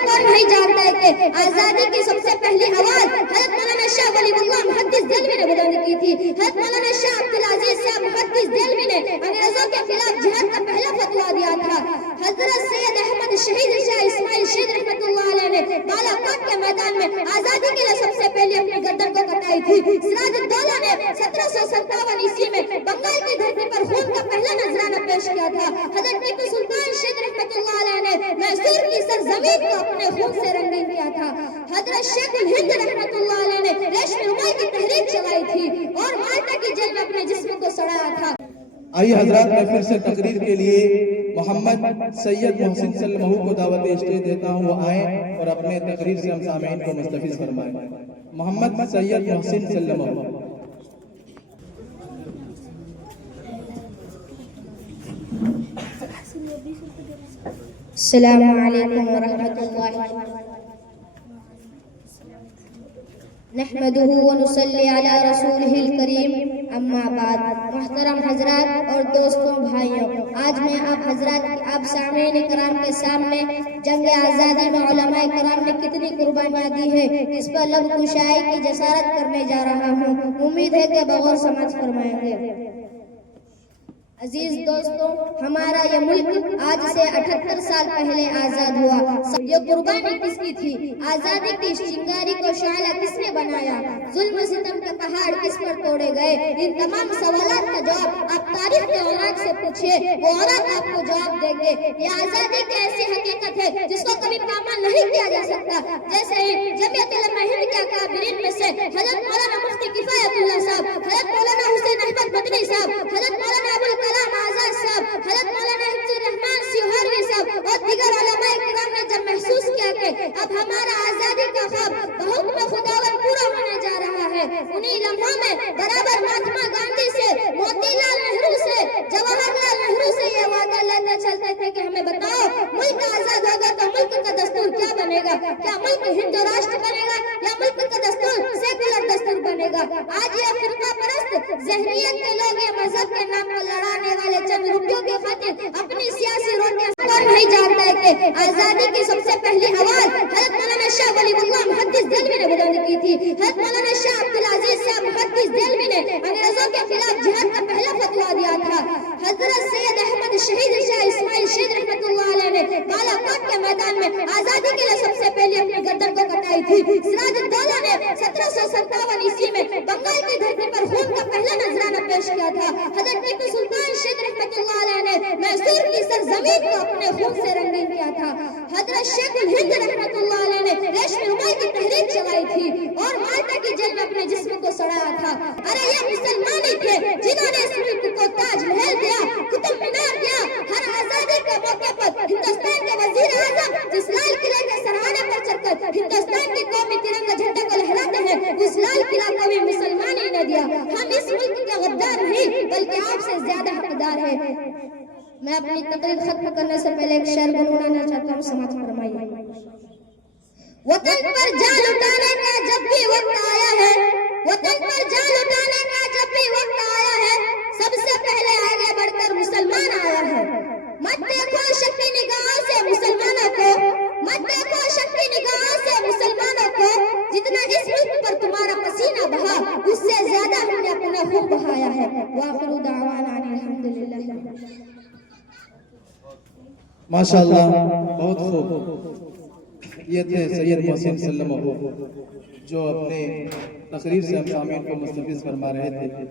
کون نہیں جانتا ہے کہ آزادی کی سب سے پہلی آواز حضرت مولانا شاہ ولی اللہ محدث دہلوی نے بلند کی تھی. حضرت مولانا شاہ عبدالعزیز صاحب محدث دہلوی نے انگریزوں کے خلاف جہاد کا پہلا فتویٰ دیا تھا. حضرت سید احمد شہید شاہ اسماعیل شہید رحمۃ اللہ علیہ نے بالا کوٹ کے میدان میں آزادی کے لیے سب سے پہلے اپنی گردن کو کٹائی تھی. سراج الدولہ نے 1757 عیسوی میں بنگال کی دھرتی پر خون کا پہلا نذرانہ پیش کیا تھا. حضرت ٹیپو سلطان شہید رحمۃ اللہ علیہ نے میسور کی سرزمین کو اپنے خون سے رنگین کیا تھا. حضرت شیخ الہند رحمۃ اللہ علیہ نے ریشم رومال کی تحریک چلائی تھی اور مالٹا کی جیل میں اپنے جسم کو سڑایا تھا. آئیے حضرات، میں پھر سے تقریر کے لیے محمد سید محسن سلمہ کو دعوت اسٹیج دیتا ہوں. وہ آئیں اور اپنے تقریر سے ہم سامعین کو مستفیض فرمائیں. محمد سید محسن سلمہ. السلام علیکم ورحمۃ اللہ. نحمده ونصلی علی رسولہ الکریم. اما بعد. محترم حضرات اور دوستوں بھائیوں، آج میں آپ سامعین کرام کے سامنے جنگ آزادی میں علماء کرام نے کتنی قربانیاں دی ہے اس پر لب کشائی کی جسارت کرنے جا رہا ہوں. امید ہے کہ بغور سماعت فرمائیں گے. عزیز دوستوں، ہمارا یہ ملک آج سے 78 سال پہلے آزاد ہوا. یہ قربانی کس کی تھی؟ آزادی کی چنگاری کو شعلہ کس نے بنایا؟ ظلم و ستم کے پہاڑ کس پر توڑے گئے؟ ان تمام سوالات کا جواب آپ تاریخ کے اولاد سے پوچھیں، وہ اولاد آپ کو جواب دیں گے. یہ آزادی کی ایسی حقیقت ہے جس کو کبھی پامال نہیں کیا جا سکتا. جیسے ہی جمعیت علماء ہند کے اکابرین میں سے حضرت مولانا مفتی کفایت اللہ صاحب، حضرت مولانا حسین احمد مدنی صاحب، حضرت مولانا ابو کلام آزاد صاحب، حضرت مولانا حفظ الرحمان سیوہروی صاحب اور دیگر علماء کرام نے جب محسوس کیا کہ اب ہمارا آزادی کا خواب بحکم خداوند پورا ہونے جا رہا ہے، انہی لمحوں میں برابر مہاتما گاندھی سے، موتی لال نہرو سے، جواہر لال نہرو سے یہ وعدہ لیتے چلتے تھے کہ ہمیں بتاؤ ملک آزاد ہوگا تو ملک کا دستور کیا بنے گا؟ کیا ملک ہندو راشٹر بنے گا یا ملک کا دستور سیکولر دستور بنے گا؟ آج یہ فرقہ پرست ذہنیت کے لوگ یہ مذہب کے نام پر لڑانے والے چند روپیوں کی خاطر اپنی سیاسی روٹیاں کون نہیں جانتا ہے کہ آزادی کی سب سے پہلی آواز حضرت مولانا شاہ ولی اللہ محدث دہلوی نے بلند کی تھی. حضرت مولانا شاہ عبدالعزیز صاحب محدث دہلوی نے انگریزوں کے خلاف جہاد کا پہلا فتویٰ دیا تھا. حضرت سید احمد شہید شاہ اسماعیل شہید رحمۃ اللہ علیہ نے بالا کوٹ کے میدان میں آزادی کے لیے سب سے پہلے اپنی گردن کو کٹائی تھی. سراج الدولہ نے 1757 عیسوی میں بنگال کی دھرتی پر خون کا پہلا نذرانہ پیش کیا تھا. حضرت ٹیپو سلطان شہید رحمۃ اللہ علیہ نے میسور کی سرزمین کو اپنے خون سے رنگین کیا تھا. حضرت شیخ الہند رحمۃ اللہ علیہ نے ریشم رومال کی تحریک چلائی تھی اور مالٹا کی جیل میں اپنے جسم کو سڑایا تھا. ارے یہ مسلمان ہی تھے جنہوں نے اس ملک کو تاج محل دیا، قطب مینار دیا. ہر آزادی کے موقع پر ہندوستان کے وزیر اعظم جس لال قلعے کے سراہانے پر چڑھ کر ہندوستان کی قومی ترنگا جھنڈے کو لہراتے ہیں، اس لال قلعہ کو بھی مسلمان ہی نے دیا. ہم اس ملک کے غدار نہیں بلکہ آپ سے زیادہ حقدار ہے. میں اپنی تقریر ختم کرنے سے پہلے ایک شعر گنگنانا چاہتا ہوں، سماعت فرمائیے. وطن پر جان اٹھانے کا جب بھی وقت آیا ہے، وطن پر جان اٹھانے کا جب بھی وقت آیا ہے، سب سے پہلے آگے بڑھ کر مسلمان آیا ہے. مت دیکھو شکی نگاہوں سے مسلمانوں کو، مت دیکھو شکی نگاہوں سے مسلمانوں کو، جتنا اس ملک پر تمہارا پسینہ بہا اس سے زیادہ ہم نے اپنا خون بہایا ہے. وآخر دعوانا ان الحمدللہ. ماشاءاللہ، بہت خوب. یہ تھے سید محسن سلمہ جو اپنے تقریر سے ہم سامعین کو مستفیض فرما رہے تھے.